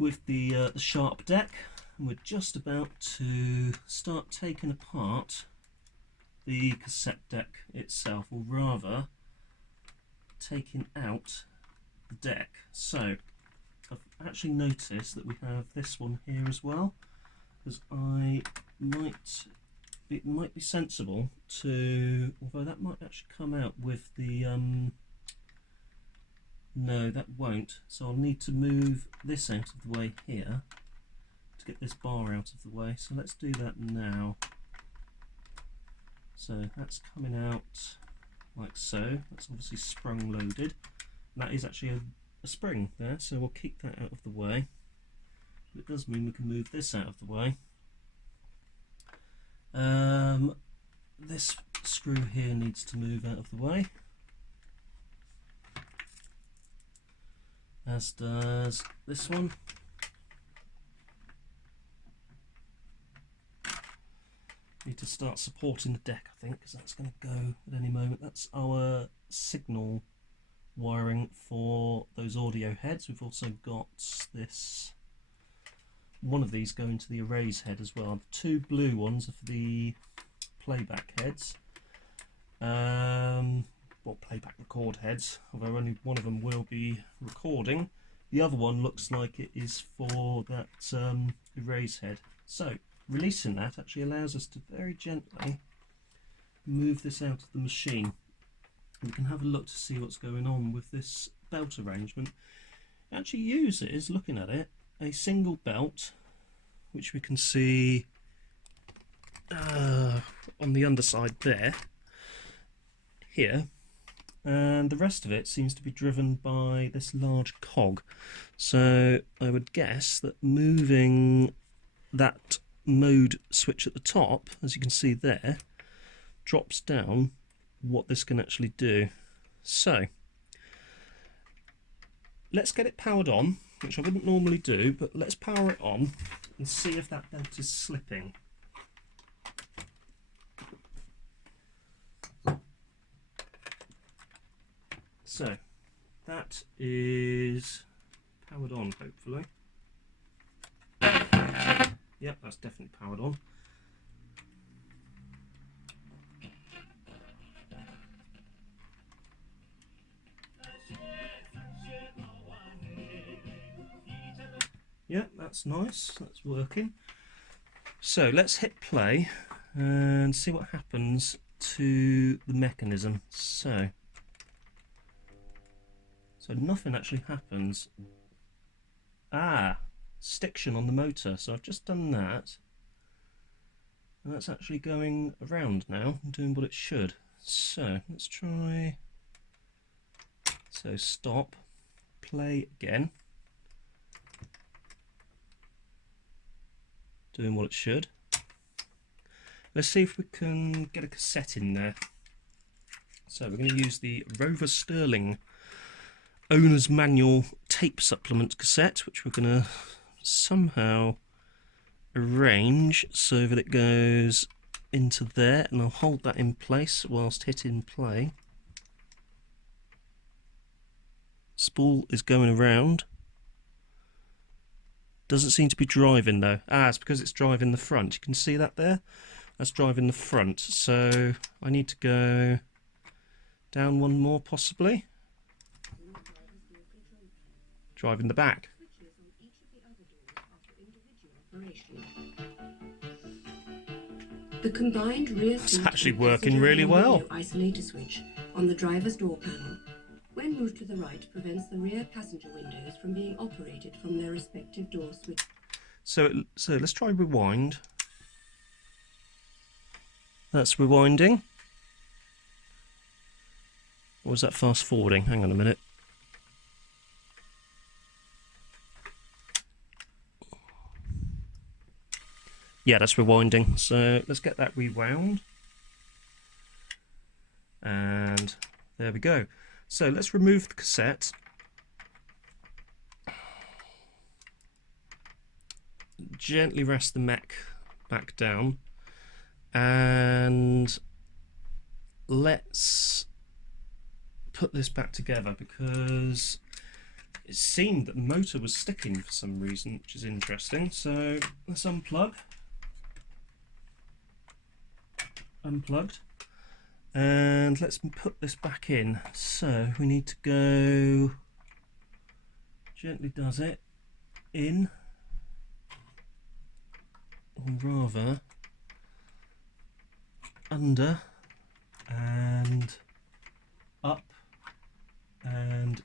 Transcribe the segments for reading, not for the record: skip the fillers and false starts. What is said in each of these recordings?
with the Sharp deck, and we're just about to start taking apart the cassette deck itself, or rather taking out the deck. So I've actually noticed that we have this one here as well, because it might be sensible to, although that might actually come out with the no, that won't, so I'll need to move this out of the way here to get this bar out of the way. So let's do that now. So that's coming out like so. That's obviously sprung loaded, and that is actually a spring there, so we'll keep that out of the way. But it does mean we can move this out of the way. This screw here needs to move out of the way, as does this one. Need to start supporting the deck, I think, because that's going to go at any moment. That's our signal wiring for those audio heads. We've also got this, one of these going to the erase head as well. The two blue ones are for the playback heads, well, playback record heads, although only one of them will be recording. The other one looks like it is for that erase head. So releasing that actually allows us to very gently move this out of the machine. We can have a look to see what's going on with this belt arrangement. It actually uses, looking at it, a single belt, which we can see on the underside there, here, and the rest of it seems to be driven by this large cog. So I would guess that moving that mode switch at the top, as you can see there, drops down what this can actually do. So let's get it powered on, which I wouldn't normally do, but let's power it on and see if that belt is slipping. So that is powered on, hopefully. Yep, that's definitely powered on. Yep, that's nice, that's working. So let's hit play and see what happens to the mechanism. So nothing actually happens. Stiction on the motor. So I've just done that, and that's actually going around now and doing what it should. So let's try. So stop, play again, doing what it should. Let's see if we can get a cassette in there. So we're going to use the Rover Sterling Owner's Manual tape supplement cassette, which we're going to somehow arrange so that it goes into there, and I'll hold that in place whilst hitting play. Spool is going around. Doesn't seem to be driving though. It's because it's driving the front. You can see that there? That's driving the front. So I need to go down one more possibly. Driving the back. The combined rear It's actually working really well. Isolator switch on the driver's door panel, when moved to the right, prevents the rear passenger windows from being operated from their respective door switch. So let's try rewind. That's rewinding. Or was that fast forwarding? Hang on a minute. Yeah, that's rewinding. So let's get that rewound. And there we go. So let's remove the cassette. Gently rest the mech back down. And let's put this back together, because it seemed that the motor was sticking for some reason, which is interesting. So let's unplug. Unplugged. And let's put this back in. So we need to go, gently does it, in, or rather under and up and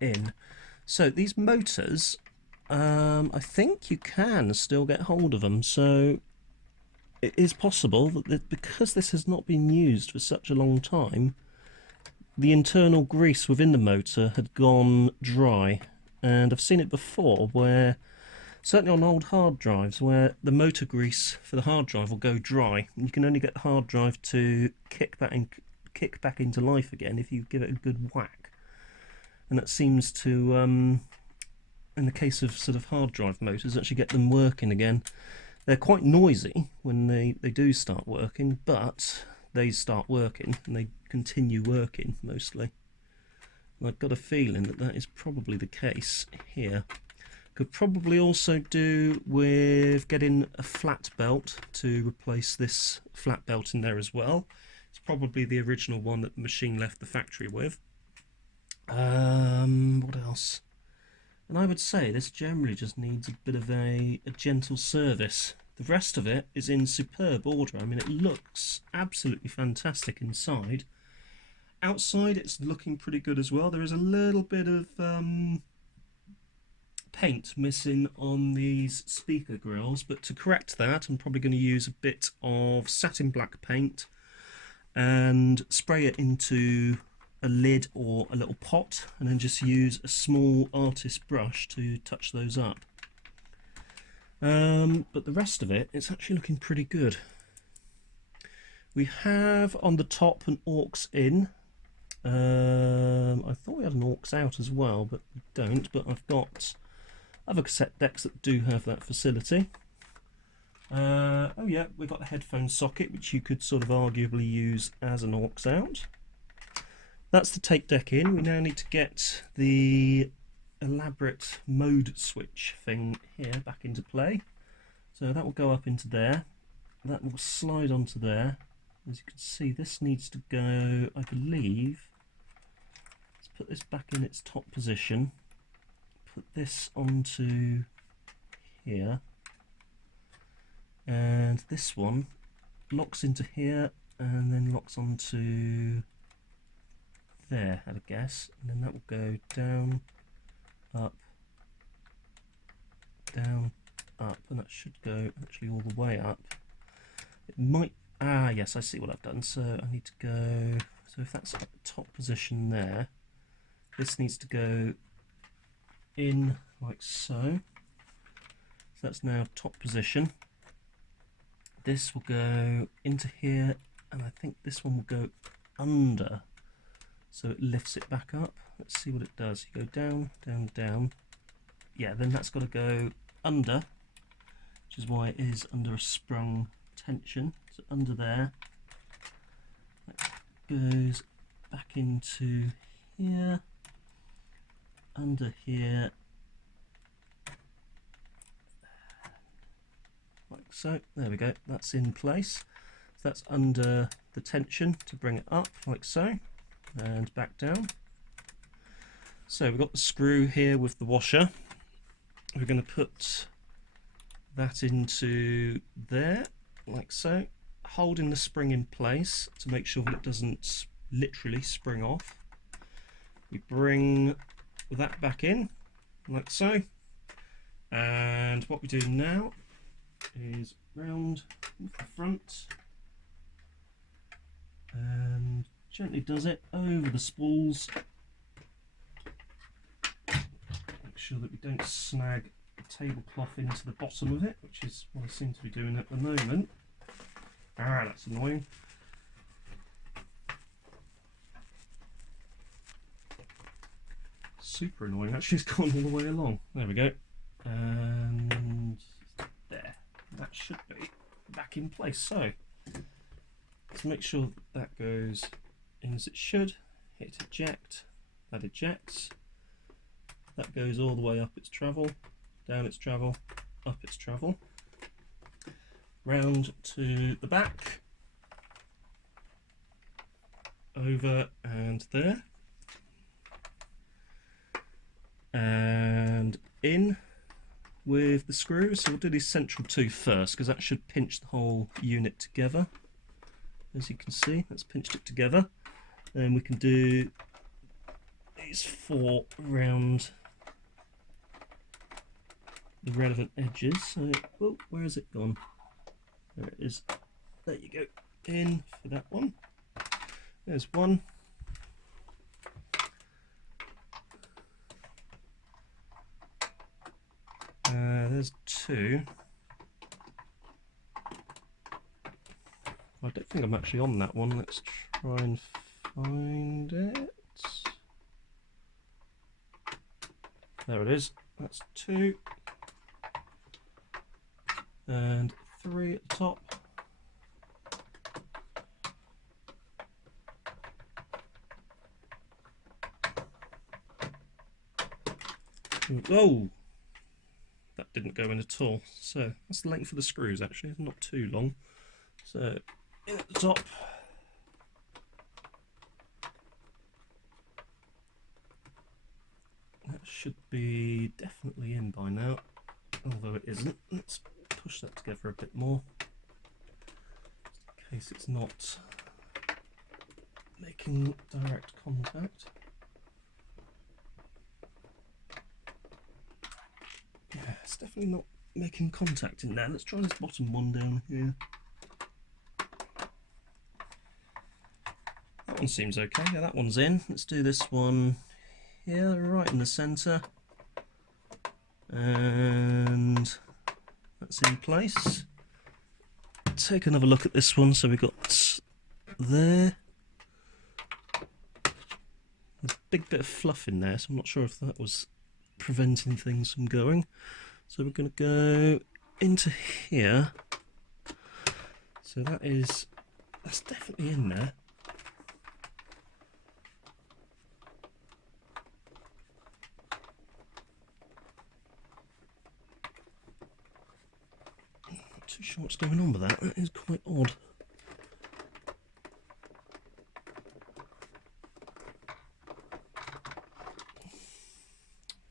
in. So these motors, I think you can still get hold of them, so it is possible that because this has not been used for such a long time, the internal grease within the motor had gone dry. And I've seen it before where, certainly on old hard drives, where the motor grease for the hard drive will go dry, and you can only get the hard drive to kick back into life again if you give it a good whack. And that seems to, in the case of sort of hard drive motors, actually get them working again. They're quite noisy when they do start working, but they start working and they continue working mostly. And I've got a feeling that that is probably the case here. Could probably also do with getting a flat belt to replace this flat belt in there as well. It's probably the original one that the machine left the factory with. What else? And I would say this generally just needs a bit of a gentle service. The rest of it is in superb order. I mean, it looks absolutely fantastic inside. Outside it's looking pretty good as well. There is a little bit of paint missing on these speaker grills, but to correct that I'm probably going to use a bit of satin black paint and spray it into a lid or a little pot, and then just use a small artist brush to touch those up. But the rest of it, it's actually looking pretty good. We have on the top an aux in. I thought we had an aux out as well, but we don't. But I've got other cassette decks that do have that facility. Oh yeah, we've got the headphone socket, which you could sort of arguably use as an aux out. That's the tape deck in. We now need to get the elaborate mode switch thing here back into play. So that will go up into there. That will slide onto there. As you can see, this needs to go, I believe, let's put this back in its top position. Put this onto here. And this one locks into here and then locks onto there, I'd guess, and then that will go down, up, down, up, and that should go actually all the way up. It might, yes, I see what I've done. So I need to go, so if that's at the top position there, this needs to go in like so. So that's now top position. This will go into here, and I think this one will go under. So it lifts it back up. Let's see what it does. You go down, down, down. Yeah, then that's got to go under, which is why it is under a sprung tension. So under there, that goes back into here, under here, like so. There we go. That's in place. So that's under the tension to bring it up, like so. And back down. So we've got the screw here with the washer. We're going to put that into there, like so, holding the spring in place to make sure that it doesn't literally spring off. We bring that back in, like so. And what we do now is round the front and gently does it over the spools. Make sure that we don't snag the tablecloth into the bottom of it, which is what I seem to be doing at the moment. That's annoying. Super annoying, actually. It's gone all the way along. There we go. And there. That should be back in place. So let's make sure that goes in as it should. Hit eject, that ejects. That goes all the way up its travel, down its travel, up its travel, round to the back, over and there, and in with the screw. So we'll do the central tooth first because that should pinch the whole unit together. As you can see, that's pinched it together. And we can do these 4 around the relevant edges. So, oh, where has it gone? There it is. There you go. In for that one. There's one. There's 2. I don't think I'm actually on that one. Let's try and find it. There it is. That's 2. And 3 at the top. Oh! That didn't go in at all. So that's the length of the screws actually, it's not too long. So in at the top. That should be definitely in by now, although it isn't. Let's push that together a bit more, in case it's not making direct contact. Yeah, it's definitely not making contact in there. Let's try this bottom one down here. That one seems okay. Yeah, that one's in. Let's do this one here, right in the centre. And that's in place. Take another look at this one. So we've got there a big bit of fluff in there, so I'm not sure if that was preventing things from going. So we're going to go into here. So that's definitely in there. Not too sure what's going on with that. That is quite odd.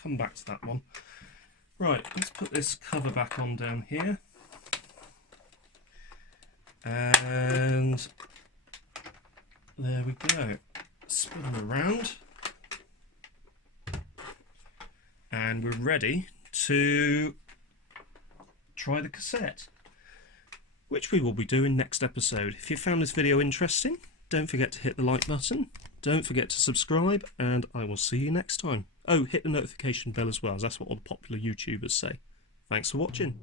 Come back to that one. Right, let's put this cover back on down here. And there we go. Spin them around. And we're ready to try the cassette, which we will be doing next episode. If you found this video interesting, don't forget to hit the like button. Don't forget to subscribe, and I will see you next time. Oh, hit the notification bell as well, as that's what all the popular YouTubers say. Thanks for watching.